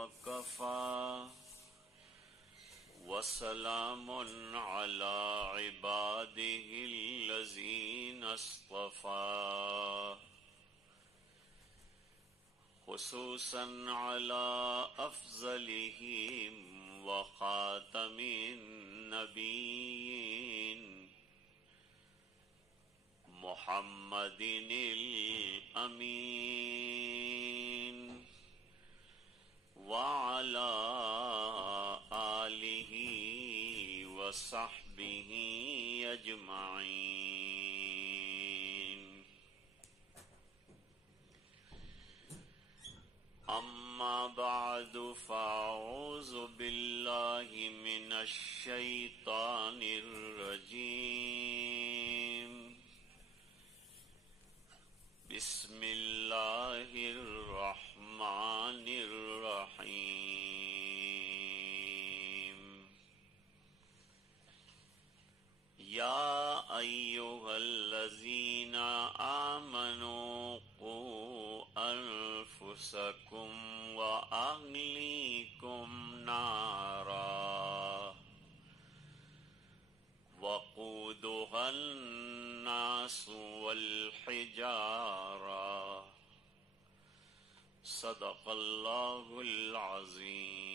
وكفى وسلام على عباده الذين اصطفى خصوصا على أفضلهم وخاتم النبيين محمد الأمين وعلى آله وصحبه أجمعين. أما بعد فأعوذ بالله من الشيطان الرجيم. بسم الله الرحمن الرحيم. يا أيها الذين آمنوا قوا أنفسكم وأهليكم نارا وقودها الناس والحجارة صدق الله العظيم.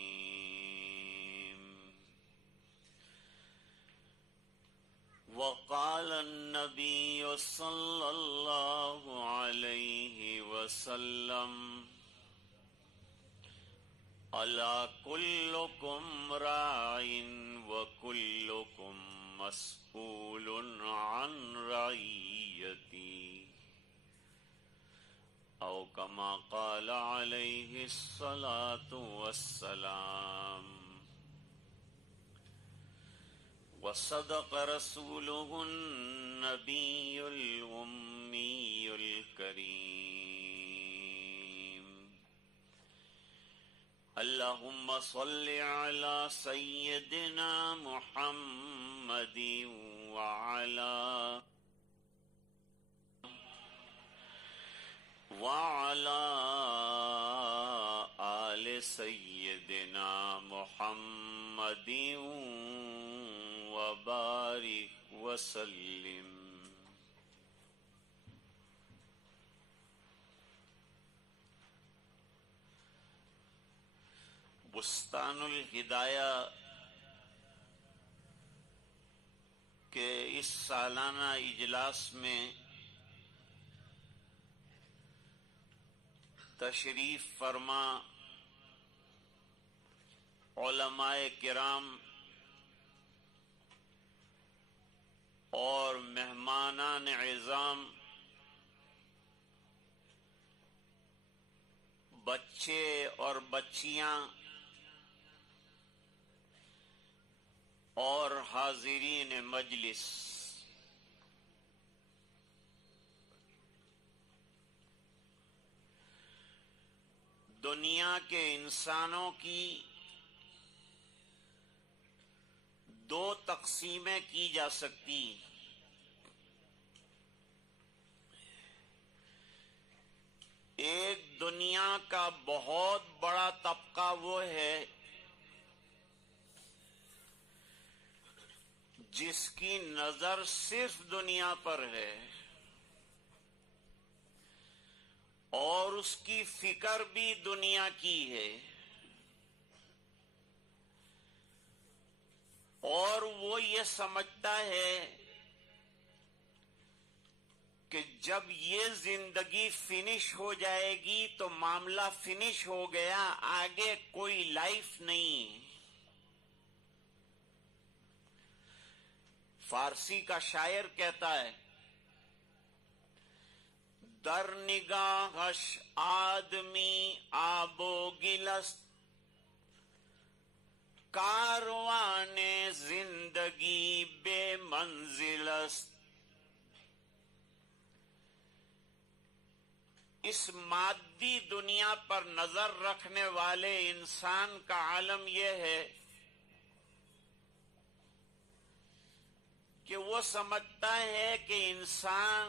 وقال النبي صلى الله عليه وسلم ألا كلكم راع وكلكم مسؤول عن رعيته أو كما قال عليه الصلاة والسلام. وصدق رسوله النبي الأمي الكريم. اللهم صل على سيدنا محمد وعلى آل سيدنا محمد وبارك وسلم. بستان الہدایہ کے اس سالانہ اجلاس میں تشریف فرما علماء کرام اور مہمانان اعظام، بچے اور بچیاں اور حاضرین مجلس، دنیا کے انسانوں کی دو تقسیمیں کی جا سکتی. ایک دنیا کا بہت بڑا طبقہ وہ ہے جس کی نظر صرف دنیا پر ہے اور اس کی فکر بھی دنیا کی ہے، اور وہ یہ سمجھتا ہے کہ جب یہ زندگی فنش ہو جائے گی تو معاملہ فنش ہو گیا، آگے کوئی لائف نہیں. فارسی کا شاعر کہتا ہے در نگاہش آدمی آب و گلست کاروان زندگی بے منزل است. اس مادی دنیا پر نظر رکھنے والے انسان کا عالم یہ ہے کہ وہ سمجھتا ہے کہ انسان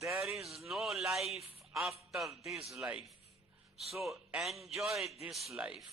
There is no life after this life. So enjoy this life.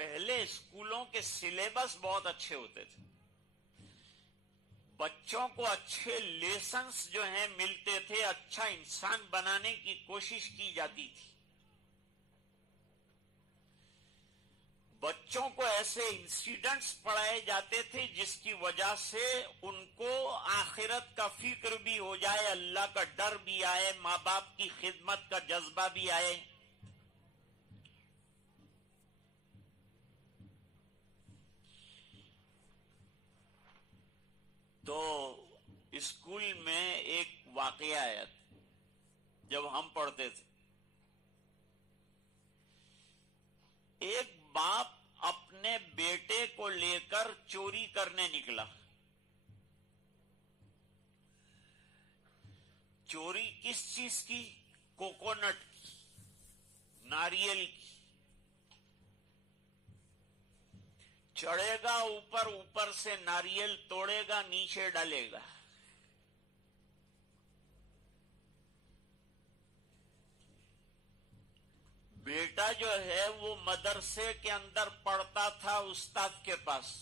پہلے اسکولوں کے سلیبس بہت اچھے ہوتے تھے، بچوں کو اچھے لیسنز جو ہیں ملتے تھے، اچھا انسان بنانے کی کوشش کی جاتی تھی، بچوں کو ایسے انسیڈنٹس پڑھائے جاتے تھے جس کی وجہ سے ان کو آخرت کا فکر بھی ہو جائے، اللہ کا ڈر بھی آئے، ماں باپ کی خدمت کا جذبہ بھی آئے۔ تو اسکول میں ایک واقعہ آیا تھا جب ہم پڑھتے تھے، ایک باپ اپنے بیٹے کو لے کر چوری کرنے نکلا۔ چوری کس چیز کی؟ کوکونٹ کی، ناریل کی۔ چڑھے گا اوپر، اوپر سے ناریل توڑے گا، نیچے ڈالے گا۔ بیٹا جو ہے وہ مدرسے کے اندر پڑھتا تھا استاد کے پاس،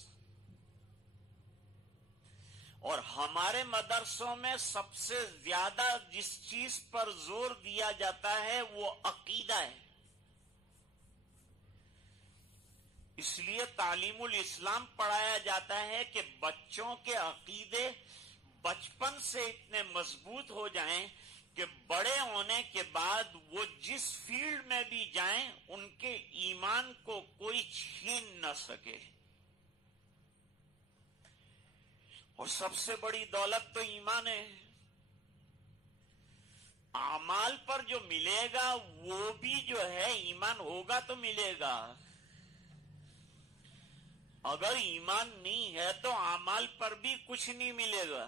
اور ہمارے مدرسوں میں سب سے زیادہ جس چیز پر زور دیا جاتا ہے وہ عقیدہ ہے، اس لیے تعلیم الاسلام پڑھایا جاتا ہے کہ بچوں کے عقیدے بچپن سے اتنے مضبوط ہو جائیں کہ بڑے ہونے کے بعد وہ جس فیلڈ میں بھی جائیں ان کے ایمان کو کوئی چھین نہ سکے۔ اور سب سے بڑی دولت تو ایمان ہے۔ اعمال پر جو ملے گا وہ بھی جو ہے ایمان ہوگا تو ملے گا، اگر ایمان نہیں ہے تو اعمال پر بھی کچھ نہیں ملے گا۔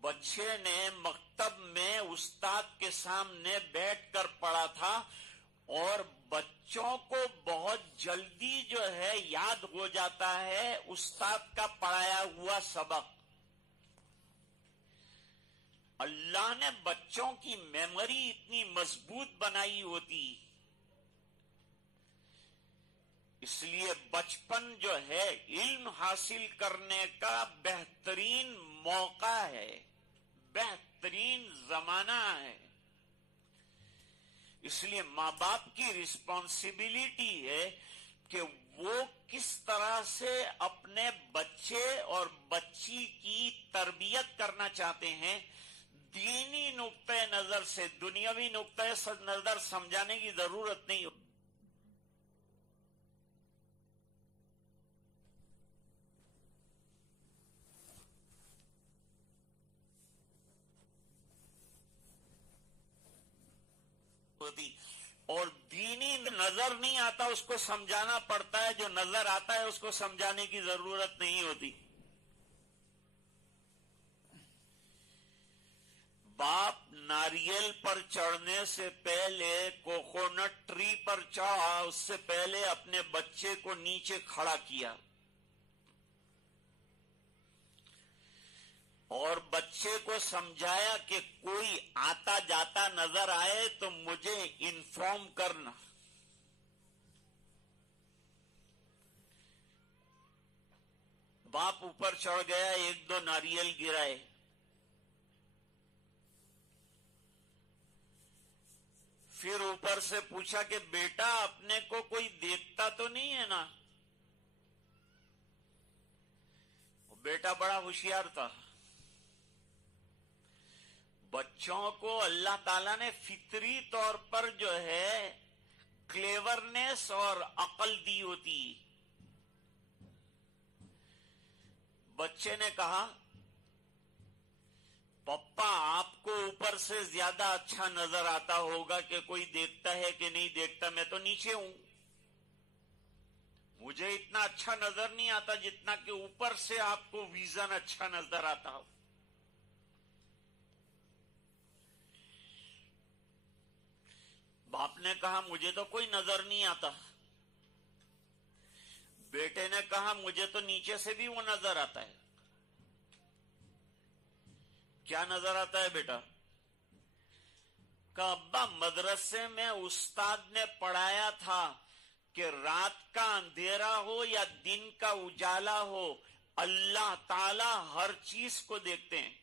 بچے نے مکتب میں استاد کے سامنے بیٹھ کر پڑھا تھا، اور بچوں کو بہت جلدی جو ہے یاد ہو جاتا ہے استاد کا پڑھایا ہوا سبق۔ اللہ نے بچوں کی میموری اتنی مضبوط بنائی ہوتی، اس لیے بچپن جو ہے علم حاصل کرنے کا بہترین موقع ہے، بہترین زمانہ ہے۔ اس لیے ماں باپ کی رسپانسبلٹی ہے کہ وہ کس طرح سے اپنے بچے اور بچی کی تربیت کرنا چاہتے ہیں۔ دینی نقطۂ نظر سے، دنیاوی نقطۂ نظر سمجھانے کی ضرورت نہیں ہوتی۔ اور دینی نظر نہیں آتا اس کو سمجھانا پڑتا ہے، جو نظر آتا ہے اس کو سمجھانے کی ضرورت نہیں ہوتی۔ باپ ناریل پر چڑھنے سے پہلے، کوکونٹ ٹری پر چڑھا اس سے پہلے اپنے بچے کو نیچے کھڑا کیا، اور بچے کو سمجھایا کہ کوئی آتا جاتا نظر آئے تو مجھے انفارم کرنا۔ باپ اوپر چڑھ گیا، ایک دو ناریل گرائے، پھر اوپر سے پوچھا کہ بیٹا اپنے کو کوئی دیکھتا تو نہیں ہے نا؟ بیٹا بڑا ہوشیار تھا۔ بچوں کو اللہ تعالیٰ نے فطری طور پر جو ہے کلیورنس اور عقل دی ہوتی۔ بچے نے کہا پپا آپ کو اوپر سے زیادہ اچھا نظر آتا ہوگا کہ کوئی دیکھتا ہے کہ نہیں دیکھتا، میں تو نیچے ہوں، مجھے اتنا اچھا نظر نہیں آتا جتنا کہ اوپر سے آپ کو ویژن اچھا نظر آتا ہو۔ باپ نے کہا مجھے تو کوئی نظر نہیں آتا۔ بیٹے نے کہا مجھے تو نیچے سے بھی وہ نظر آتا ہے۔ کیا نظر آتا ہے بیٹا؟ کعبہ مدرسے میں استاد نے پڑھایا تھا کہ رات کا اندھیرا ہو یا دن کا اجالا ہو، اللہ تعالی ہر چیز کو دیکھتے ہیں.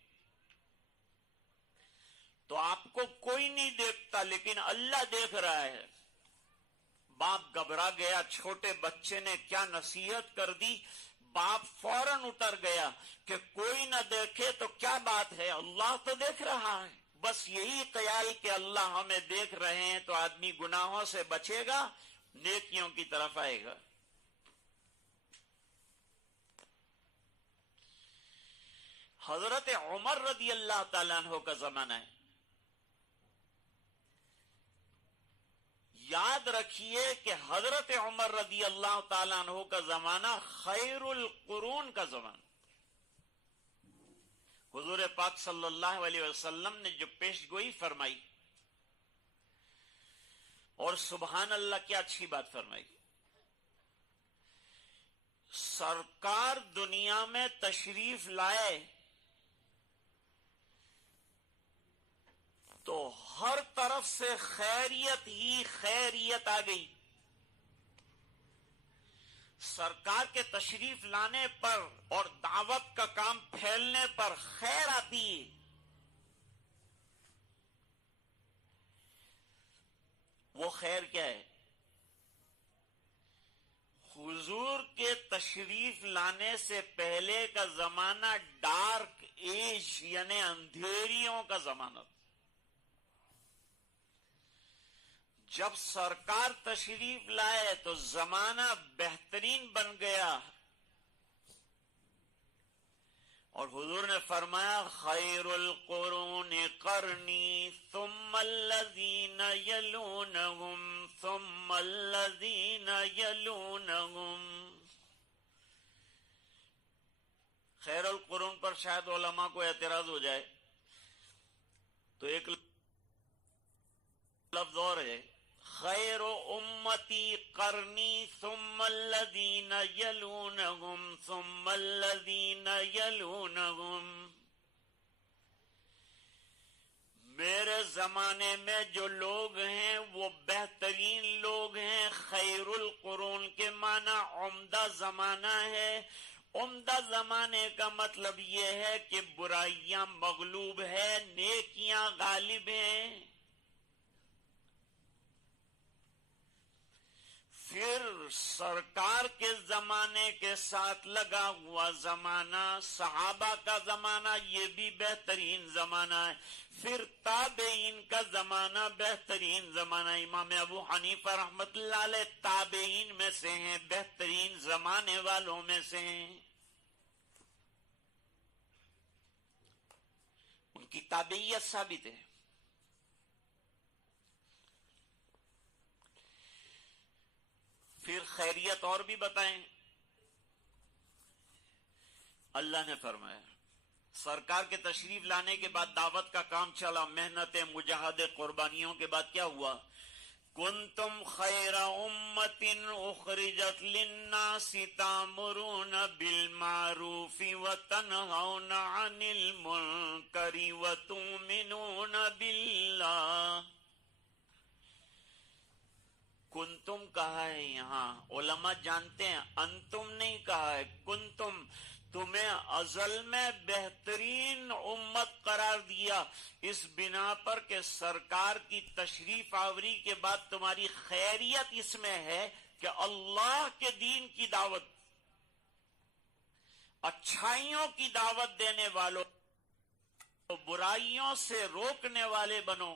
تو آپ کو کوئی نہیں دیکھتا لیکن اللہ دیکھ رہا ہے. باپ گھبرا گیا، چھوٹے بچے نے کیا نصیحت کر دی. باپ فوراً اتر گیا کہ کوئی نہ دیکھے تو کیا بات ہے، اللہ تو دیکھ رہا ہے. بس یہی خیال کہ اللہ ہمیں دیکھ رہے ہیں تو آدمی گناہوں سے بچے گا، نیکیوں کی طرف آئے گا. حضرت عمر رضی اللہ تعالیٰ عنہ کا زمانہ ہے. یاد رکھیے کہ حضرت عمر رضی اللہ تعالیٰ عنہ کا زمانہ خیر القرون کا زمانہ. حضور پاک صلی اللہ علیہ وسلم نے جو پیش گوئی فرمائی، اور سبحان اللہ کیا اچھی بات فرمائی. سرکار دنیا میں تشریف لائے تو ہر طرف سے خیریت ہی خیریت آ گئی. سرکار کے تشریف لانے پر اور دعوت کا کام پھیلنے پر خیر آتی ہے. وہ خیر کیا ہے؟ حضور کے تشریف لانے سے پہلے کا زمانہ ڈارک ایج یعنی اندھیریوں کا زمانہ. جب سرکار تشریف لائے تو زمانہ بہترین بن گیا، اور حضور نے فرمایا خیر القرون قرنی ثم الذین یلونہم ثم الذین یلونہم. خیر القرون پر شاید علماء کو اعتراض ہو جائے تو ایک لفظ اور ہے، خیر امتی قرنی ثم الذین یلونہم ثم الذین یلونہم. میرے زمانے میں جو لوگ ہیں وہ بہترین لوگ ہیں. خیر القرون کے معنی عمدہ زمانہ ہے. عمدہ زمانے کا مطلب یہ ہے کہ برائیاں مغلوب ہے، نیکیاں غالب ہیں. پھر سرکار کے زمانے کے ساتھ لگا ہوا زمانہ صحابہ کا زمانہ، یہ بھی بہترین زمانہ ہے. پھر تابعین کا زمانہ بہترین زمانہ. امام ابو حنیفہ رحمت اللہ علیہ تابعین میں سے ہیں، بہترین زمانے والوں میں سے ہیں. ان کی تابعیت ثابت ہے. پھر خیریت اور بھی بتائیں. اللہ نے فرمایا سرکار کے تشریف لانے کے بعد دعوت کا کام چلا، محنتیں، مجاہدے، قربانیوں کے بعد کیا ہوا؟ کنتم خیر امت اخرجت للناس تامرون بالمعروف وتنہون عن المنکر وتؤمنون باللہ. کنتم کہا ہے یہاں، علماء جانتے ہیں، انتم نہیں کہا ہے. کنتم، تمہیں ازل میں بہترین امت قرار دیا اس بنا پر کہ سرکار کی تشریف آوری کے بعد تمہاری خیریت اس میں ہے کہ اللہ کے دین کی دعوت، اچھائیوں کی دعوت دینے والوں، برائیوں سے روکنے والے بنو،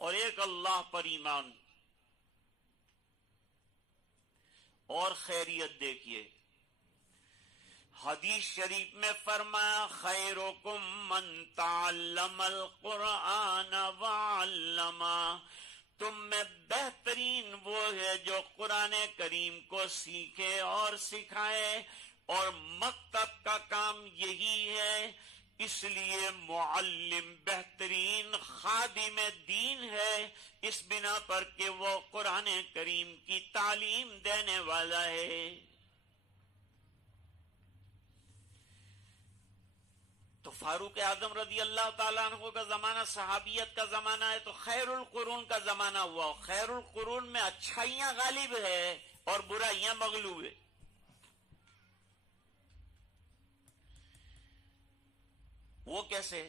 اور ایک اللہ پر ایمان. اور خیریت دیکھیے، حدیث شریف میں فرمایا خیرکم من تعلم القرآن وعلمہ. تم میں بہترین وہ ہے جو قرآن کریم کو سیکھے اور سکھائے، اور مکتب کا کام یہی ہے. اس لیے معلم بہترین خادم دین ہے اس بنا پر کہ وہ قرآن کریم کی تعلیم دینے والا ہے. تو فاروق اعظم رضی اللہ تعالیٰ عنہ کا زمانہ صحابیت کا زمانہ ہے، تو خیر القرون کا زمانہ ہوا. خیر القرون میں اچھائیاں غالب ہے اور برائیاں مغلوب ہے. وہ کیسے؟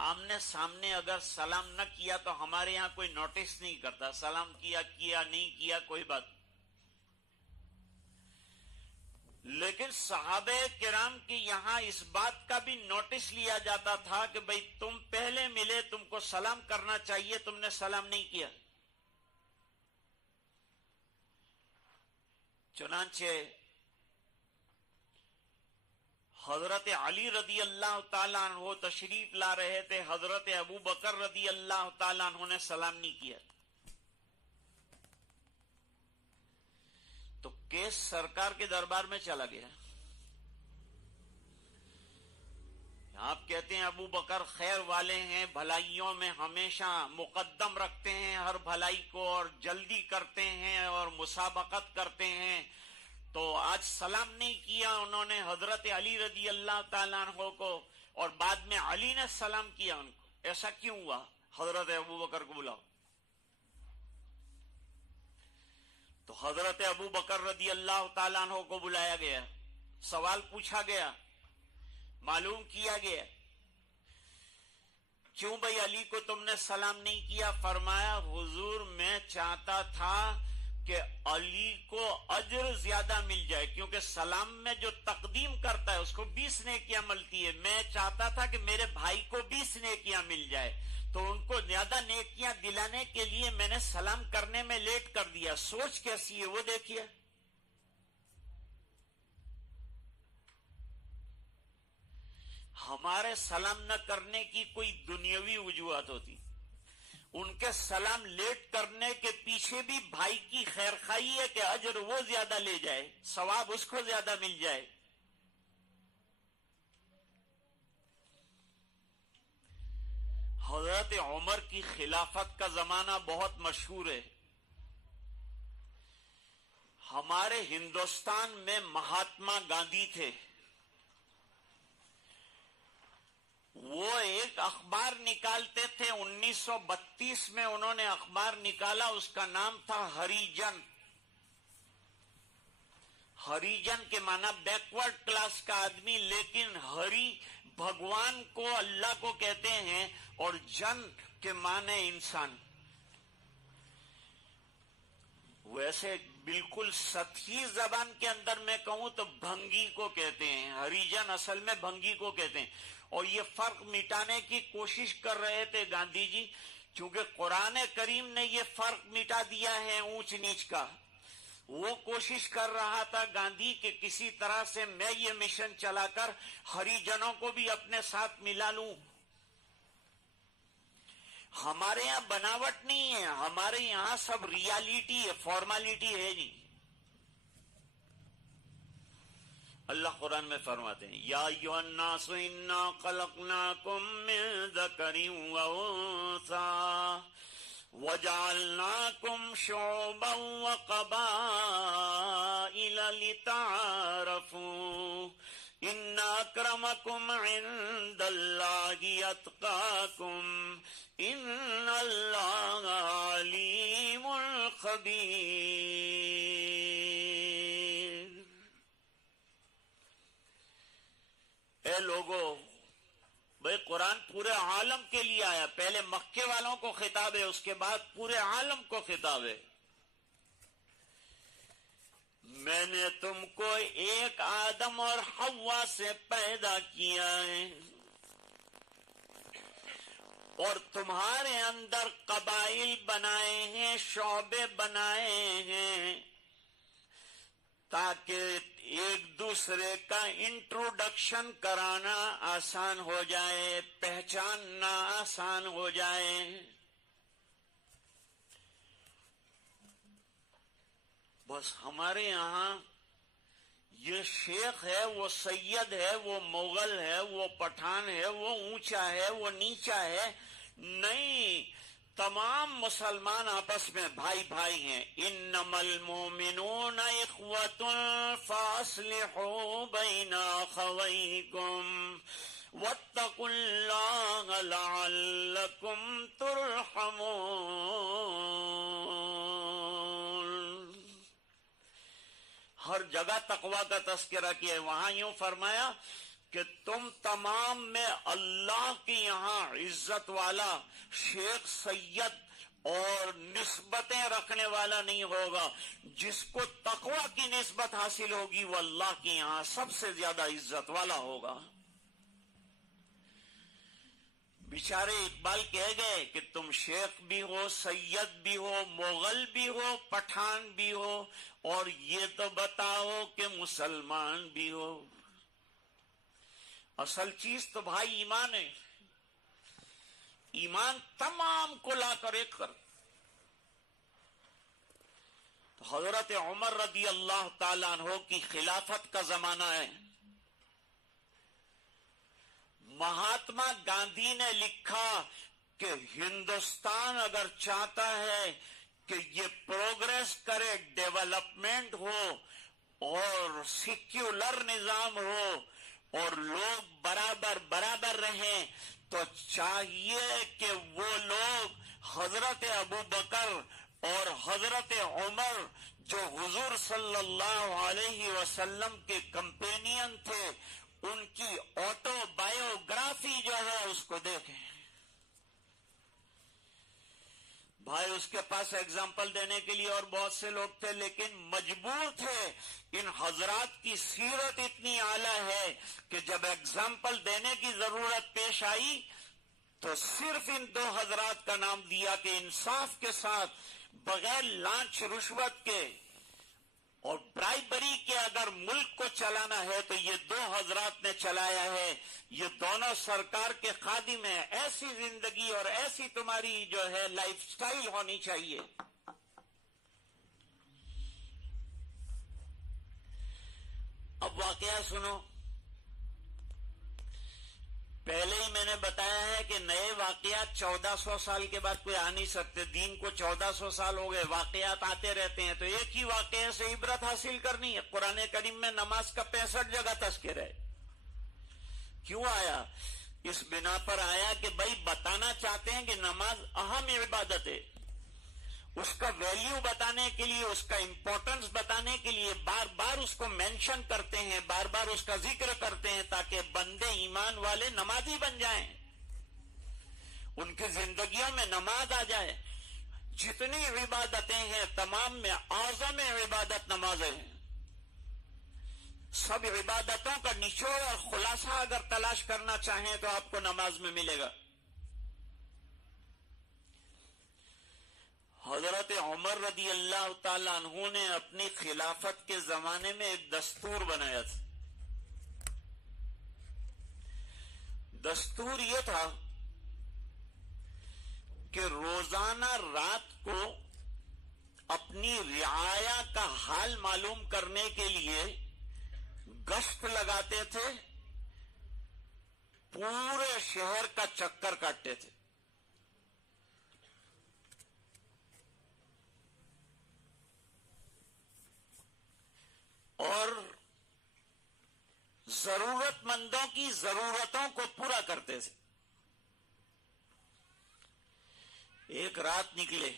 آمنے سامنے اگر سلام نہ کیا تو ہمارے یہاں کوئی نوٹس نہیں کرتا، سلام کیا نہیں کیا کوئی بات. لیکن صحابہ کرام کی یہاں اس بات کا بھی نوٹس لیا جاتا تھا کہ بھئی تم پہلے ملے، تم کو سلام کرنا چاہیے، تم نے سلام نہیں کیا. چنانچہ حضرت علی رضی اللہ تعالیٰ عنہ تشریف لا رہے تھے، حضرت ابو بکر رضی اللہ تعالیٰ عنہ نے سلام نہیں کیا. تو کیس سرکار کے دربار میں چلا گیا. آپ کہتے ہیں ابو بکر خیر والے ہیں، بھلائیوں میں ہمیشہ مقدم رکھتے ہیں ہر بھلائی کو، اور جلدی کرتے ہیں اور مسابقت کرتے ہیں. تو آج سلام نہیں کیا انہوں نے حضرت علی رضی اللہ تعالیٰ عنہ کو، اور بعد میں علی نے سلام کیا ان کو. ایسا کیوں ہوا؟ حضرت ابو بکر کو بلاؤ. تو حضرت ابو بکر رضی اللہ تعالیٰ عنہ کو بلایا گیا، سوال پوچھا گیا، معلوم کیا گیا کیوں بھائی علی کو تم نے سلام نہیں کیا؟ فرمایا حضور میں چاہتا تھا کہ علی کو اجر زیادہ مل جائے، کیونکہ سلام میں جو تقدیم کرتا ہے اس کو 20 نیکیاں ملتی ہے. میں چاہتا تھا کہ میرے بھائی کو 20 نیکیاں مل جائے، تو ان کو زیادہ نیکیاں دلانے کے لیے میں نے سلام کرنے میں لیٹ کر دیا. سوچ کیسی ہے وہ دیکھیے. ہمارے سلام نہ کرنے کی کوئی دنیاوی وجوہات ہوتی، ان کے سلام لیٹ کرنے کے پیچھے بھی بھائی کی خیر خواہی ہے کہ اجر وہ زیادہ لے جائے، ثواب اس کو زیادہ مل جائے. حضرت عمر کی خلافت کا زمانہ بہت مشہور ہے. ہمارے ہندوستان میں مہاتما گاندھی تھے. وہ ایک اخبار نکالتے تھے، 1932 میں انہوں نے اخبار نکالا، اس کا نام تھا ہریجن. ہریجن کے معنی بیکورڈ کلاس کا آدمی، لیکن ہری بھگوان کو، اللہ کو کہتے ہیں، اور جن کے معنی انسان. ویسے بالکل سطحی زبان کے اندر میں کہوں تو بھنگی کو کہتے ہیں، ہریجن اصل میں بھنگی کو کہتے ہیں. اور یہ فرق مٹانے کی کوشش کر رہے تھے گاندھی جی، چونکہ قرآن کریم نے یہ فرق مٹا دیا ہے اونچ نیچ کا. وہ کوشش کر رہا تھا گاندھی کہ کسی طرح سے میں یہ مشن چلا کر ہریجنوں کو بھی اپنے ساتھ ملا لوں. ہمارے یہاں بناوٹ نہیں ہے، ہمارے یہاں سب ریالٹی ہے، فارمالٹی ہے نہیں. اللہ قرآن میں فرماتے ہیں یا ایھا الناس انا خلقناکم من ذکر و انثی وجعلناکم شعوبا وقبائل لتعارفوا ان اکرمکم عند اللہ اتقاکم ان اللہ علیم خبیر. اے لوگو، بھئی قرآن پورے عالم کے لیے آیا، پہلے مکے والوں کو خطاب ہے، اس کے بعد پورے عالم کو خطاب ہے. میں نے تم کو ایک آدم اور حوا سے پیدا کیا ہے، اور تمہارے اندر قبائل بنائے ہیں، شعبے بنائے ہیں، تاکہ ایک دوسرے کا انٹروڈکشن کرانا آسان ہو جائے، پہچاننا آسان ہو جائے. بس ہمارے یہاں یہ شیخ ہے، وہ سید ہے، وہ مغل ہے، وہ پٹھان ہے، وہ اونچا ہے، وہ نیچا ہے. نہیں، تمام مسلمان آپس میں بھائی بھائی ہیں. انما المؤمنون اخوۃ فاصلحوا بین اخویکم واتقوا اللہ لعلکم ترحمون. ہر جگہ تقویٰ کا تذکرہ کیا ہے. وہاں یوں فرمایا کہ تم تمام میں اللہ کی یہاں عزت والا شیخ سید اور نسبتیں رکھنے والا نہیں ہوگا. جس کو تقویٰ کی نسبت حاصل ہوگی وہ اللہ کی یہاں سب سے زیادہ عزت والا ہوگا. بیچارے اقبال کہہ گئے کہ تم شیخ بھی ہو، سید بھی ہو، مغل بھی ہو، پٹھان بھی ہو، اور یہ تو بتاؤ کہ مسلمان بھی ہو. اصل چیز تو بھائی ایمان ہے. ایمان تمام کو لا کر ایک کر. تو حضرت عمر رضی اللہ تعالیٰ عنہ کی خلافت کا زمانہ ہے. مہاتما گاندھی نے لکھا کہ ہندوستان اگر چاہتا ہے کہ یہ پروگریس کرے، ڈیولپمنٹ ہو اور سیکولر نظام ہو اور لوگ برابر رہیں، تو چاہیے کہ وہ لوگ حضرت ابوبکر اور حضرت عمر جو حضور صلی اللہ علیہ وسلم کے کمپینین تھے، ان کی آٹو بایوگرافی جو ہے اس کو دیکھیں. بھائی اس کے پاس ایگزامپل دینے کے لیے اور بہت سے لوگ تھے، لیکن مجبور تھے. ان حضرات کی سیرت اتنی اعلیٰ ہے کہ جب ایگزامپل دینے کی ضرورت پیش آئی تو صرف ان دو حضرات کا نام دیا کہ انصاف کے ساتھ، بغیر لانچ رشوت کے اور برائبری کے اگر ملک کو چلانا ہے تو یہ دو حضرات نے چلایا ہے. یہ دونوں سرکار کے خادم ہیں. ایسی زندگی اور ایسی تمہاری جو ہے لائف سٹائل ہونی چاہیے. اب واقعہ سنو. پہلے ہی میں نے بتایا ہے کہ نئے واقعات 1400 سال کے بعد کوئی آ نہیں سکتے. دین کو 1400 سال ہو گئے، واقعات آتے رہتے ہیں. تو ایک ہی واقعے سے عبرت حاصل کرنی ہے. قرآن کریم میں نماز کا 65 جگہ تذکرہ ہے. کیوں آیا؟ اس بنا پر آیا کہ بھائی بتانا چاہتے ہیں کہ نماز اہم عبادت ہے. اس کا ویلیو بتانے کے لیے، اس کا امپورٹنس بتانے کے لیے بار بار اس کو مینشن کرتے ہیں، بار بار اس کا ذکر کرتے ہیں تاکہ بندے ایمان والے نمازی بن جائیں، ان کی زندگیوں میں نماز آ جائے. جتنی عبادتیں ہیں تمام میں اعظم عبادت نماز ہے. سب عبادتوں کا نچوڑ اور خلاصہ اگر تلاش کرنا چاہیں تو آپ کو نماز میں ملے گا. حضرت عمر رضی اللہ تعالیٰ عنہ نے اپنی خلافت کے زمانے میں ایک دستور بنایا تھا. دستور یہ تھا کہ روزانہ رات کو اپنی رعایا کا حال معلوم کرنے کے لیے گشت لگاتے تھے، پورے شہر کا چکر کاٹتے تھے. اور ضرورت مندوں کی ضرورتوں کو پورا کرتے تھے. ایک رات نکلے،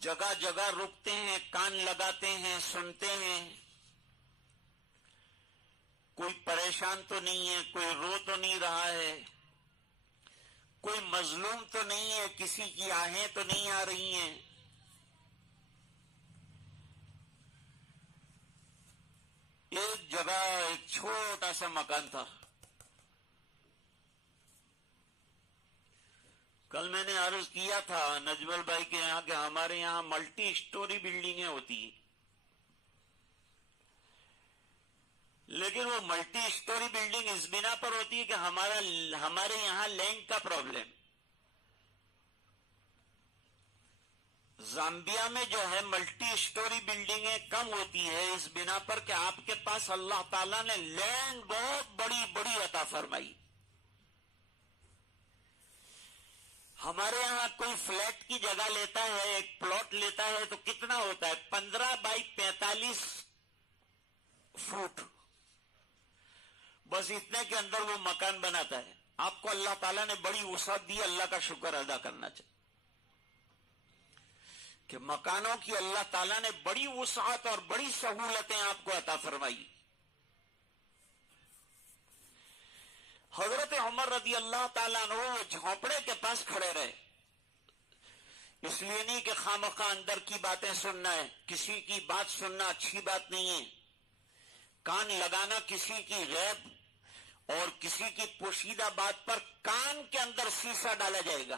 جگہ جگہ رکتے ہیں، کان لگاتے ہیں، سنتے ہیں. کوئی پریشان تو نہیں ہے، کوئی رو تو نہیں رہا ہے، کوئی مظلوم تو نہیں ہے، کسی کی آہیں تو نہیں آ رہی ہیں. ایک جگہ ایک چھوٹا سا مکان تھا. کل میں نے عرض کیا تھا نجمل بھائی کے یہاں کہ ہمارے یہاں ملٹی اسٹوری بلڈنگیں ہوتی ہیں، لیکن وہ ملٹی اسٹوری بلڈنگ اس بنا پر ہوتی ہے کہ ہمارے یہاں لینڈ کا پرابلم. زامبیا میں جو ہے ملٹی اسٹوری بلڈنگیں کم ہوتی ہے اس بنا پر کہ آپ کے پاس اللہ تعالیٰ نے لینڈ بہت بڑی بڑی عطا فرمائی. ہمارے یہاں کوئی فلیٹ کی جگہ لیتا ہے، ایک پلاٹ لیتا ہے تو کتنا ہوتا ہے؟ 15 بائی 45 فٹ، بس اتنے کے اندر وہ مکان بناتا ہے. آپ کو اللہ تعالیٰ نے بڑی وسعت دی، اللہ کا شکر ادا کرنا چاہیے کہ مکانوں کی اللہ تعالیٰ نے بڑی وسعت اور بڑی سہولتیں آپ کو عطا فرمائی. حضرت عمر رضی اللہ تعالیٰ عنہ وہ جھونپڑے کے پاس کھڑے رہے. اس لیے نہیں کہ خامخواہ اندر کی باتیں سننا ہے، کسی کی بات سننا اچھی بات نہیں ہے. کان لگانا کسی کی غیب اور کسی کی پوشیدہ بات پر کان کے اندر سیسا ڈالا جائے گا.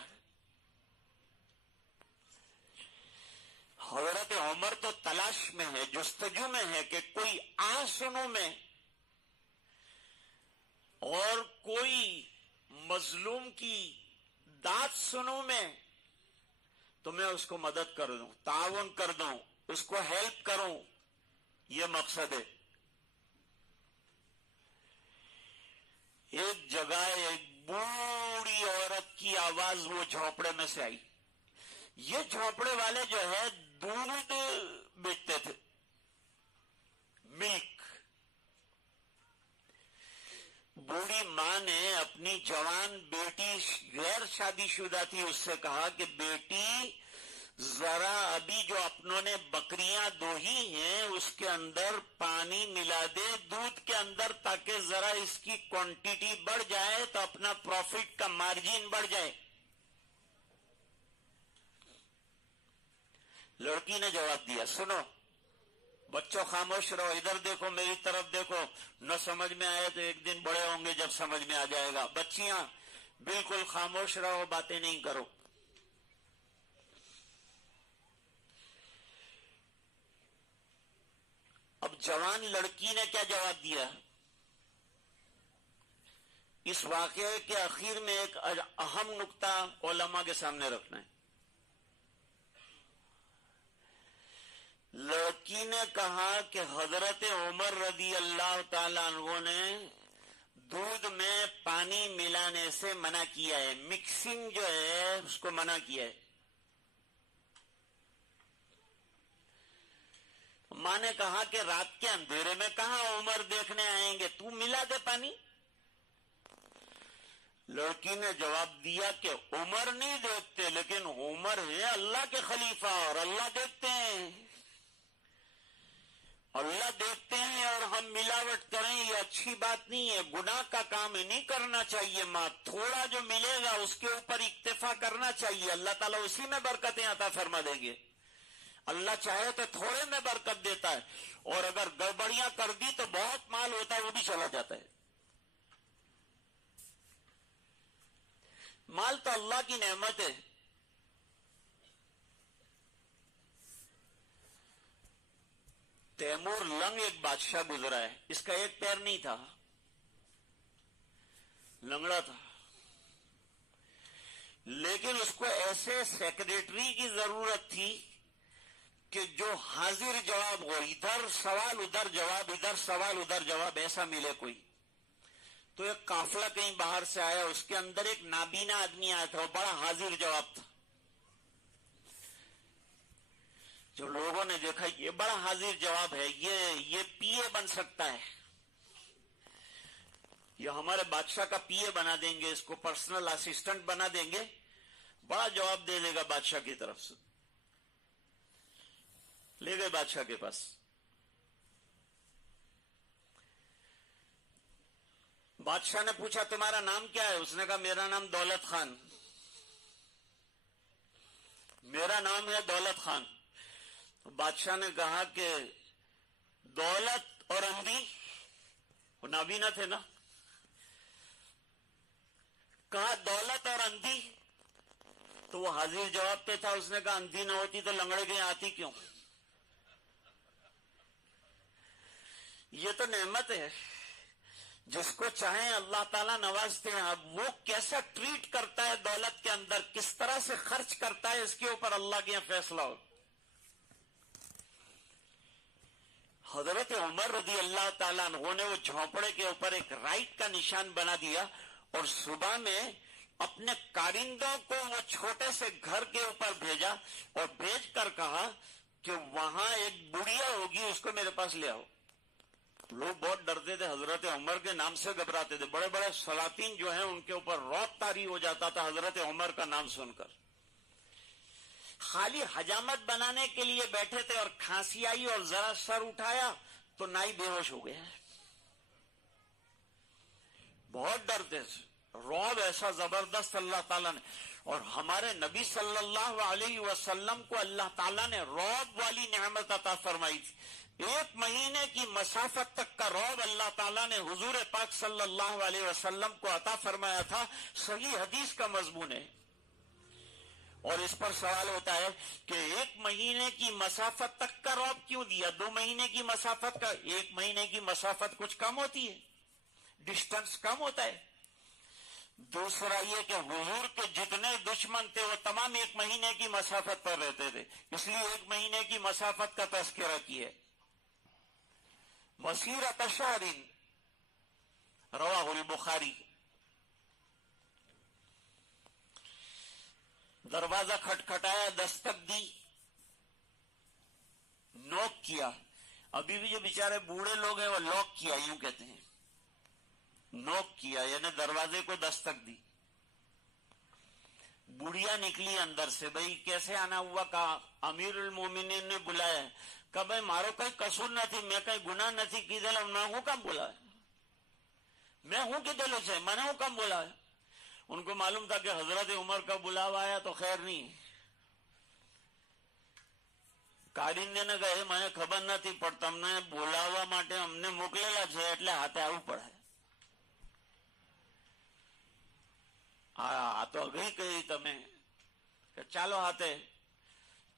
حضرت عمر تو تلاش میں ہے، جستجو میں ہے کہ کوئی سنوں میں اور کوئی مظلوم کی داد سنوں میں تو میں اس کو مدد کر دوں، تعاون کر دوں، اس کو ہیلپ کروں، یہ مقصد ہے. ایک جگہ ایک بوڑھی عورت کی آواز وہ جھونپڑے میں سے آئی. یہ جھونپڑے والے جو ہے دودھ بیچتے تھے، ملک. بوڑھی ماں نے اپنی جوان بیٹی غیر شادی شدہ تھی، اس سے کہا کہ بیٹی ذرا ابھی جو اپنوں نے بکریاں دوہی ہیں اس کے اندر پانی ملا دے دودھ کے اندر، تاکہ ذرا اس کی کوانٹیٹی بڑھ جائے تو اپنا پروفٹ کا مارجن بڑھ جائے. لڑکی نے جواب دیا، سنو بچوں خاموش رہو، ادھر دیکھو، میری طرف دیکھو، نہ سمجھ میں آئے تو ایک دن بڑے ہوں گے جب سمجھ میں آ جائے گا. بچیاں بالکل خاموش رہو، باتیں نہیں کرو. اب جوان لڑکی نے کیا جواب دیا؟ اس واقعے کے اخیر میں ایک اہم نقطہ علماء کے سامنے رکھنا ہے. لڑکی نے کہا کہ حضرت عمر رضی اللہ تعالیٰ عنہ نے دودھ میں پانی ملانے سے منع کیا ہے، مکسنگ جو ہے اس کو منع کیا ہے. ماں نے کہا کہ رات کے اندھیرے میں کہاں عمر دیکھنے آئیں گے، تو ملا دے پانی. لڑکی نے جواب دیا کہ عمر نہیں دیکھتے، لیکن عمر ہے اللہ کے خلیفہ اور اللہ دیکھتے ہیں. اللہ دیکھتے ہیں اور ہم ملاوٹ کریں یہ اچھی بات نہیں ہے، گناہ کا کام نہیں کرنا چاہیے. ماں تھوڑا جو ملے گا اس کے اوپر اکتفا کرنا چاہیے، اللہ تعالیٰ اسی میں برکتیں عطا فرما دیں گے. اللہ چاہے تو تھوڑے میں برکت دیتا ہے، اور اگر گڑبڑیاں کر دی تو بہت مال ہوتا ہے وہ بھی چلا جاتا ہے. مال تو اللہ کی نعمت ہے. تیمور لنگ ایک بادشاہ گزرا ہے، اس کا ایک پیر نہیں تھا، لنگڑا تھا، لیکن اس کو ایسے سیکریٹری کی ضرورت تھی کہ جو حاضر جواب ہو، ادھر سوال ادھر جواب، ادھر سوال ادھر جواب، ایسا ملے کوئی. تو ایک قافلہ کہیں باہر سے آیا، اس کے اندر ایک نابینا آدمی آیا تھا، وہ بڑا حاضر جواب تھا. جو لوگوں نے دیکھا یہ بڑا حاضر جواب ہے، یہ پی اے بن سکتا ہے، یہ ہمارے بادشاہ کا پی اے بنا دیں گے، اس کو پرسنل اسسٹنٹ بنا دیں گے، بڑا جواب دے دے گا بادشاہ کی طرف سے. لے گئے بادشاہ کے پاس. بادشاہ نے پوچھا تمہارا نام کیا ہے؟ اس نے کہا میرا نام دولت خان. میرا نام ہے دولت خان. بادشاہ نے کہا کہ دولت اور اندھی، وہ نابینا تھے نا، کہا دولت اور اندھی. تو وہ حاضر جواب پہ تھا، اس نے کہا اندھی نہ ہوتی تو لنگڑے کے آتی کیوں؟ یہ تو نعمت ہے، جس کو چاہیں اللہ تعالیٰ نوازتے ہیں. اب وہ کیسا ٹریٹ کرتا ہے دولت کے اندر، کس طرح سے خرچ کرتا ہے، اس کے اوپر اللہ کے یہاں فیصلہ ہو. حضرت عمر رضی اللہ تعالیٰ عنہ نے وہ جھونپڑے کے اوپر ایک رائٹ کا نشان بنا دیا، اور صبح میں اپنے کارندوں کو وہ چھوٹے سے گھر کے اوپر بھیجا اور بھیج کر کہا کہ وہاں ایک بڑھیا ہوگی، اس کو میرے پاس لے آؤ. لوگ بہت ڈرتے تھے، حضرت عمر کے نام سے گھبراتے تھے. بڑے بڑے سلاطین جو ہیں ان کے اوپر رعب طاری ہو جاتا تھا حضرت عمر کا نام سن کر. خالی حجامت بنانے کے لیے بیٹھے تھے اور کھانسی آئی اور ذرا سر اٹھایا تو نائی بے ہوش ہو گیا. بہت ڈرتے تھے. رعب ایسا زبردست اللہ تعالیٰ نے، اور ہمارے نبی صلی اللہ علیہ وسلم کو اللہ تعالیٰ نے رعب والی نعمت عطا فرمائی تھی. 1 مہینے کی مسافت تک کا رعب اللہ تعالیٰ نے حضور پاک صلی اللہ علیہ وسلم کو عطا فرمایا تھا. صحیح حدیث کا مضمون ہے. اور اس پر سوال ہوتا ہے کہ 1 مہینے کی مسافت تک کا رعب کیوں دیا؟ 2 مہینے کی مسافت کا؟ 1 مہینے کی مسافت کچھ کم ہوتی ہے، ڈسٹنس کم ہوتا ہے. دوسرا یہ کہ حضور کے جتنے دشمن تھے وہ تمام 1 مہینے کی مسافت پر رہتے تھے، اس لیے 1 مہینے کی مسافت کا تذکرہ کیا. مسیرۃ شہر رواہ البخاری. دروازہ کھٹکھٹایا، دستک دی، نوک کیا. ابھی بھی جو بیچارے بوڑھے لوگ ہیں وہ لوک کیا یوں کہتے ہیں، نوک کیا یعنی دروازے کو دستک دی. بڑھیا نکلی اندر سے. بھئی کیسے آنا ہوا؟ کہا امیر المومنین نے بلایا. کہا بھئی مارو کئی قصور نہ تھی، میں کئی گناہ نہ تھی کی دل میں ہوں کم بولا ہے، میں ہوں کہ دلوں سے میں نے ہوں کم بولا ہے. ان کو معلوم تھا کہ حضرت عمر کا بلاوا آیا تو خیر نہیں. કારિંદે ને કહે મને ખબર નથી પણ તમને બોલાવવા માટે અમને મોકલેલા છે એટલે હાથે આવવું પડે. આ તો અઘરી કહી તમે કે ચાલો હાથે.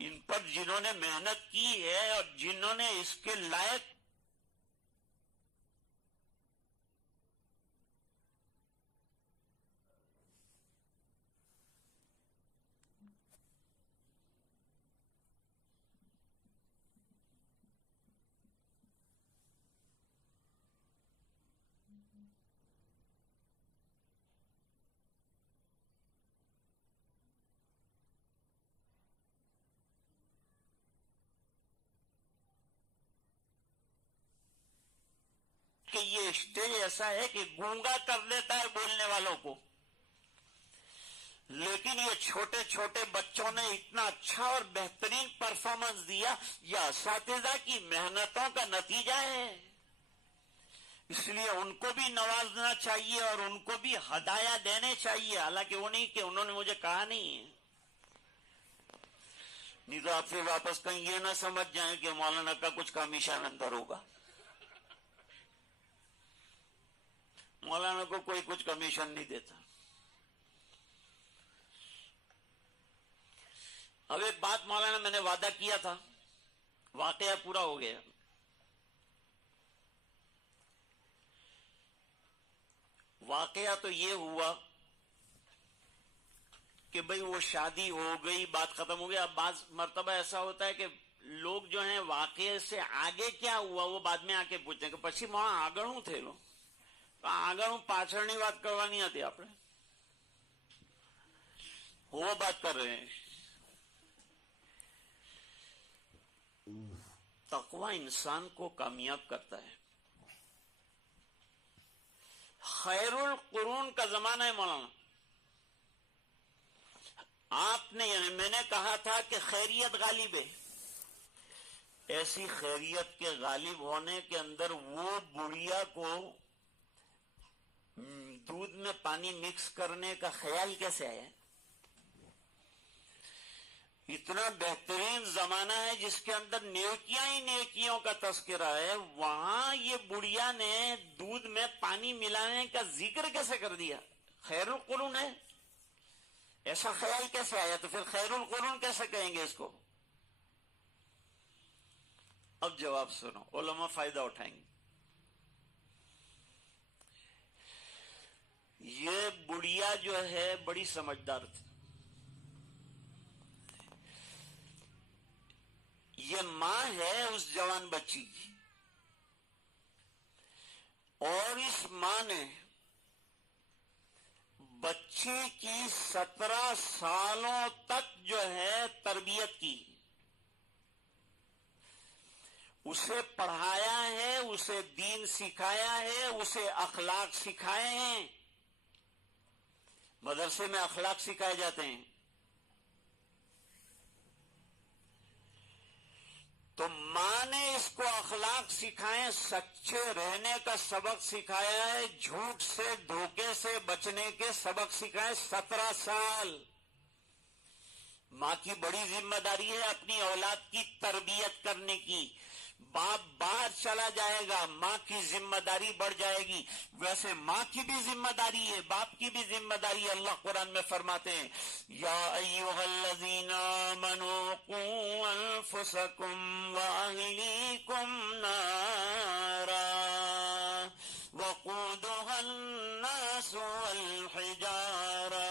ان پر جنہوں نے محنت کی ہے اور جنہوں نے اس کے لائق کہ یہ اسٹیج ایسا ہے کہ گونگا کر دیتا ہے بولنے والوں کو، لیکن یہ چھوٹے چھوٹے بچوں نے اتنا اچھا اور بہترین پرفارمنس دیا، یہ اساتذہ کی محنتوں کا نتیجہ ہے۔ اس لیے ان کو بھی نوازنا چاہیے اور ان کو بھی ہدایہ دینے چاہیے، حالانکہ وہ نہیں کہ انہوں نے مجھے کہا نہیں ہے، نہیں تو آپ سے واپس کہیں یہ نہ سمجھ جائیں کہ مولانا کا کچھ کمیشن اندر ہوگا۔ مولانا کو کوئی کچھ کمیشن نہیں دیتا۔ اب ایک بات مولانا میں نے وعدہ کیا تھا، واقعہ پورا ہو گیا۔ واقعہ تو یہ ہوا کہ بھئی وہ شادی ہو گئی، بات ختم ہو گئی۔ اب بعض مرتبہ ایسا ہوتا ہے کہ لوگ جو ہیں واقعے سے آگے کیا ہوا وہ بعد میں آ کے پوچھتے ہیں کہ پچھی وہاں آگڑوں تھے لوگ، آگڑوں پاچھڑنی بات کروانی آتی آپ نے، وہ بات کر رہے ہیں۔ تقوی انسان کو کامیاب کرتا ہے۔ خیر القرون کا زمانہ ہے مولانا، آپ نے یعنی میں نے کہا تھا کہ خیریت غالب ہے، ایسی خیریت کے غالب ہونے کے اندر وہ بڑھیا کو دودھ میں پانی مکس کرنے کا خیال کیسے آیا؟ اتنا بہترین زمانہ ہے جس کے اندر نیکیاں ہی نیکیوں کا تذکرہ ہے، وہاں یہ بڑھیا نے دودھ میں پانی ملانے کا ذکر کیسے کر دیا؟ خیر القرون ہے، ایسا خیال کیسے آیا؟ تو پھر خیر القرون کیسے کہیں گے اس کو؟ اب جواب سنو، علماء فائدہ اٹھائیں گے۔ یہ بڑھیا جو ہے بڑی سمجھدار تھی، یہ ماں ہے اس جوان بچی کی، اور اس ماں نے بچے کی 17 سالوں تک جو ہے تربیت کی، اسے پڑھایا ہے، اسے دین سکھایا ہے، اسے اخلاق سکھائے ہیں۔ مدرسے میں اخلاق سکھائے جاتے ہیں، تو ماں نے اس کو اخلاق سکھائے، سچے رہنے کا سبق سکھایا ہے، جھوٹ سے دھوکے سے بچنے کے سبق سکھائے۔ 17 سال ماں کی بڑی ذمہ داری ہے اپنی اولاد کی تربیت کرنے کی۔ باپ باہر چلا جائے گا، ماں کی ذمہ داری بڑھ جائے گی۔ ویسے ماں کی بھی ذمہ داری ہے، باپ کی بھی ذمہ داری ہے۔ اللہ قرآن میں فرماتے ہیں یا ایھا الذین آمنوا قوا انفسکم واہلیکم نارا وقودها الناس والحجارہ۔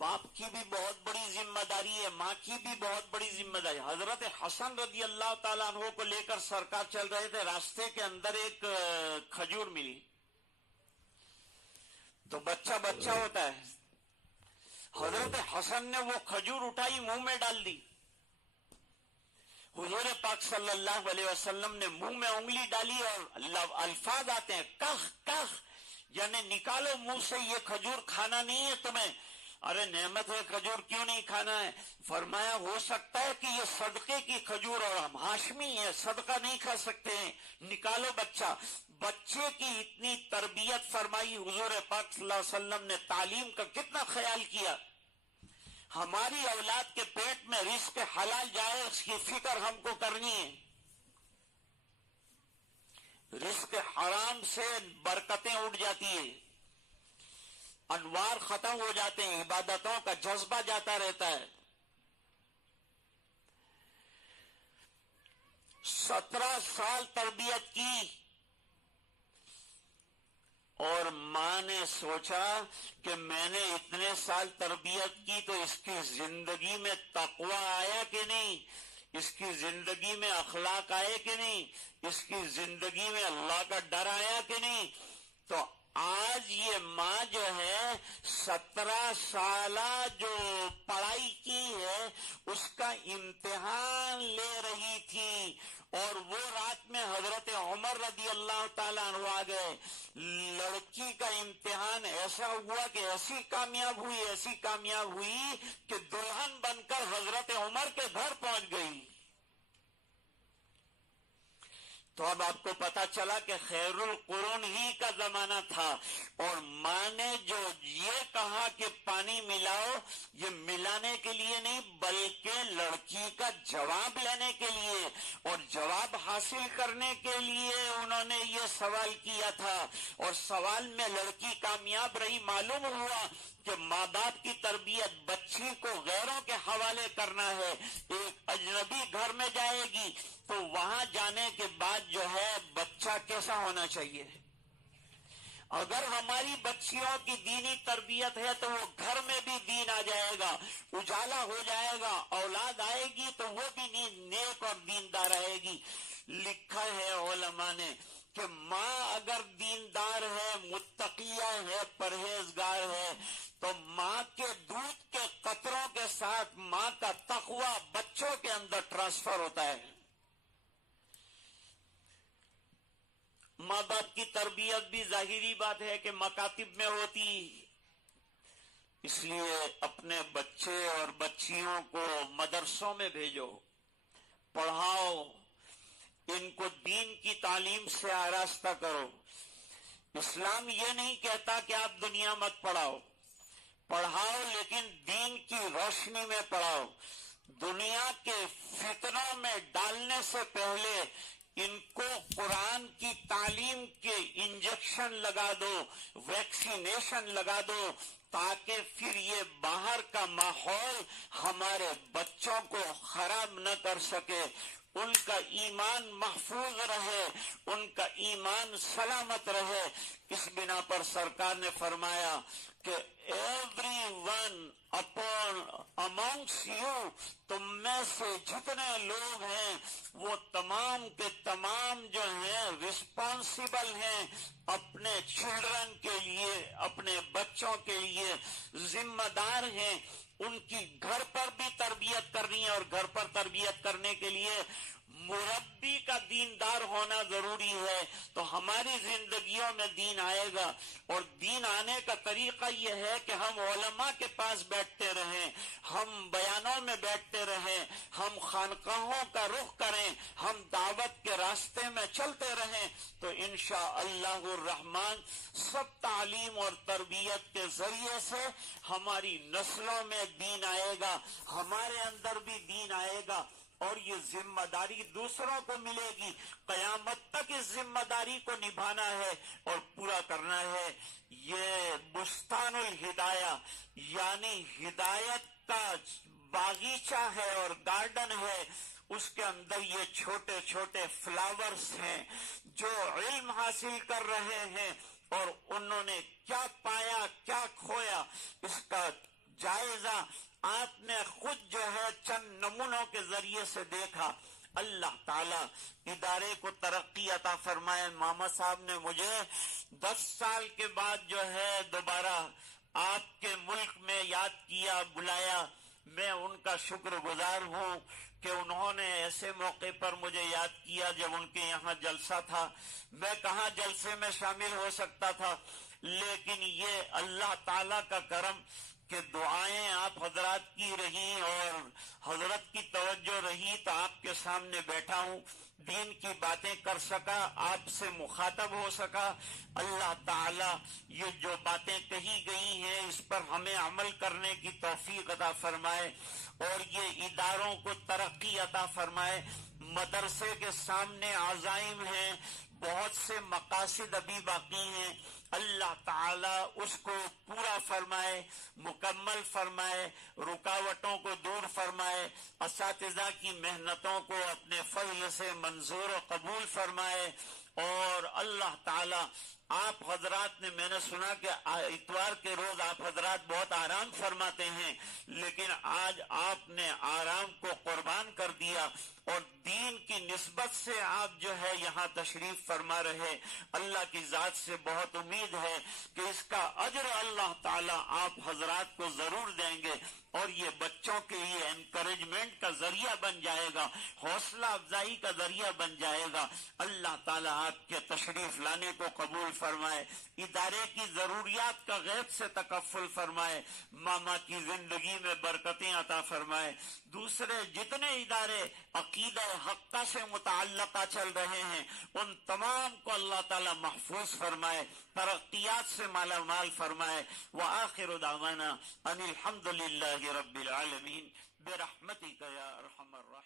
باپ کی بھی بہت بڑی ذمہ داری ہے، ماں کی بھی بہت بڑی ذمہ داری۔ حضرت حسن رضی اللہ تعالیٰ عنہ کو لے کر سرکار چل رہے تھے، راستے کے اندر ایک کھجور ملی، تو بچہ بچہ ہوتا ہے، حضرت حسن نے وہ کھجور اٹھائی، منہ میں ڈال دی۔ حضور پاک صلی اللہ علیہ وسلم نے منہ میں انگلی ڈالی اور الفاظ آتے ہیں کخ کخ، یعنی نکالو منہ سے، یہ کھجور کھانا نہیں ہے تمہیں۔ ارے نعمت ہے، کھجور کیوں نہیں کھانا ہے؟ فرمایا ہو سکتا ہے کہ یہ صدقے کی کھجور اور ہم ہاشمی ہے، صدقہ نہیں کھا سکتے ہیں، نکالو بچہ۔ بچے کی اتنی تربیت فرمائی حضور پاک صلی اللہ علیہ وسلم نے، تعلیم کا کتنا خیال کیا۔ ہماری اولاد کے پیٹ میں رزق حلال جائے اس کی فکر ہم کو کرنی ہے۔ رزق حرام سے برکتیں اٹھ جاتی ہے۔ انوار ختم ہو جاتے ہیں، عبادتوں کا جذبہ جاتا رہتا ہے۔ 17 سال تربیت کی اور ماں نے سوچا کہ میں نے اتنے سال تربیت کی تو اس کی زندگی میں تقوی آیا کہ نہیں، اس کی زندگی میں اخلاق آئے کہ نہیں، اس کی زندگی میں اللہ کا ڈر آیا کہ نہیں۔ تو آج یہ ماں جو ہے 17 سالہ جو پڑھائی کی ہے اس کا امتحان لے رہی تھی، اور وہ رات میں حضرت عمر رضی اللہ تعالیٰ عنہ آ گئے۔ لڑکی کا امتحان ایسا ہوا کہ ایسی کامیاب ہوئی کہ دلہن بن کر حضرت عمر کے گھر پہنچ گئی۔ تو اب آپ کو پتا چلا کہ خیر القرون ہی کا زمانہ تھا، اور ماں نے جو یہ کہا کہ پانی ملاؤ، یہ ملانے کے لیے نہیں بلکہ لڑکی کا جواب لینے کے لیے اور جواب حاصل کرنے کے لیے انہوں نے یہ سوال کیا تھا، اور سوال میں لڑکی کامیاب رہی۔ معلوم ہوا کہ ماں باپ کی تربیت بچی کو غیروں کے حوالے کرنا ہے۔ ایک اجنبی گھر میں جائے گی تو وہاں جانے کے بعد جو ہے بچہ کیسا ہونا چاہیے۔ اگر ہماری بچیوں کی دینی تربیت ہے تو وہ گھر میں بھی دین آ جائے گا، اجالا ہو جائے گا، اولاد آئے گی تو وہ بھی نیک اور دیندار رہے گی۔ لکھا ہے علماء نے کہ ماں اگر دیندار ہے، متقیہ ہے، پرہیزگار ہے، تو ماں کے دودھ کے قطروں کے ساتھ ماں کا تقوی بچوں کے اندر ٹرانسفر ہوتا ہے۔ ماں باپ کی تربیت بھی ظاہری بات ہے کہ مکاتب میں ہوتی، اس لیے اپنے بچے اور بچیوں کو مدرسوں میں بھیجو، پڑھاؤ، ان کو دین کی تعلیم سے آراستہ کرو۔ اسلام یہ نہیں کہتا کہ آپ دنیا مت پڑھاؤ لیکن دین کی روشنی میں پڑھاؤ۔ دنیا کے فتنوں میں ڈالنے سے پہلے ان کو قرآن کی تعلیم کے انجیکشن لگا دو، ویکسینیشن لگا دو، تاکہ پھر یہ باہر کا ماحول ہمارے بچوں کو خراب نہ کر سکے، ان کا ایمان محفوظ رہے، ان کا ایمان سلامت رہے۔ اس بنا پر سرکار نے فرمایا کہ everyone amongst you، تم میں سے جتنے لوگ ہیں وہ تمام کے تمام جو ہیں رسپانسیبل ہیں، اپنے چلڈرن کے لیے، اپنے بچوں کے لیے ذمہ دار ہیں۔ ان کی گھر پر بھی تربیت کرنی ہے، اور گھر پر تربیت کرنے کے لیے مربی کا دیندار ہونا ضروری ہے، تو ہماری زندگیوں میں دین آئے گا۔ اور دین آنے کا طریقہ یہ ہے کہ ہم علماء کے پاس بیٹھتے رہیں، ہم بیانوں میں بیٹھتے رہیں، ہم خانقاہوں کا رخ کریں، ہم دعوت کے راستے میں چلتے رہیں، تو انشاءاللہ الرحمن سب تعلیم اور تربیت کے ذریعے سے ہماری نسلوں میں دین آئے گا، ہمارے اندر بھی دین آئے گا، اور یہ ذمہ داری دوسروں کو ملے گی۔ قیامت تک اس ذمہ داری کو نبھانا ہے اور پورا کرنا ہے۔ یہ بستان الہدایہ یعنی ہدایت کا باغیچہ ہے اور گارڈن ہے، اس کے اندر یہ چھوٹے چھوٹے فلاورز ہیں جو علم حاصل کر رہے ہیں، اور انہوں نے کیا پایا کیا کھویا اس کا جائزہ آپ نے خود جو ہے چند نمونوں کے ذریعے سے دیکھا۔ اللہ تعالیٰ ادارے کو ترقی عطا فرمائے۔ ماما صاحب نے مجھے 10 سال کے بعد جو ہے دوبارہ آپ کے ملک میں یاد کیا، بلایا۔ میں ان کا شکر گزار ہوں کہ انہوں نے ایسے موقع پر مجھے یاد کیا جب ان کے یہاں جلسہ تھا۔ میں کہاں جلسے میں شامل ہو سکتا تھا، لیکن یہ اللہ تعالیٰ کا کرم کہ دعائیں آپ حضرات کی رہی اور حضرت کی توجہ رہی، تو آپ کے سامنے بیٹھا ہوں، دین کی باتیں کر سکا، آپ سے مخاطب ہو سکا۔ اللہ تعالیٰ یہ جو باتیں کہی گئی ہیں اس پر ہمیں عمل کرنے کی توفیق عطا فرمائے، اور یہ اداروں کو ترقی عطا فرمائے۔ مدرسے کے سامنے عزائم ہیں، بہت سے مقاصد ابھی باقی ہیں، اللہ تعالی اس کو پورا فرمائے، مکمل فرمائے، رکاوٹوں کو دور فرمائے، اساتذہ کی محنتوں کو اپنے فضل سے منظور و قبول فرمائے، اور اللہ تعالی آپ حضرات نے، میں نے سنا کہ اتوار کے روز آپ حضرات بہت آرام فرماتے ہیں، لیکن آج آپ نے آرام کو قربان کر دیا اور دین کی نسبت سے آپ جو ہے یہاں تشریف فرما رہے۔ اللہ کی ذات سے بہت امید ہے کہ اس کا اجر اللہ تعالی آپ حضرات کو ضرور دیں گے، اور یہ بچوں کے لیے انکریجمنٹ کا ذریعہ بن جائے گا، حوصلہ افزائی کا ذریعہ بن جائے گا۔ اللہ تعالیٰ آپ کے تشریف لانے کو قبول فرمائے، ادارے کی ضروریات کا غیب سے تکفل فرمائے، ماما کی زندگی میں برکتیں عطا فرمائے، دوسرے جتنے ادارے عقیدہ حقہ سے متعلقہ چل رہے ہیں ان تمام کو اللہ تعالیٰ محفوظ فرمائے، ترقیات سے مالا مال فرمائے۔ وآخر دعوانا ان الحمد للہ رب العالمین برحمتک یا ارحم الراحمین۔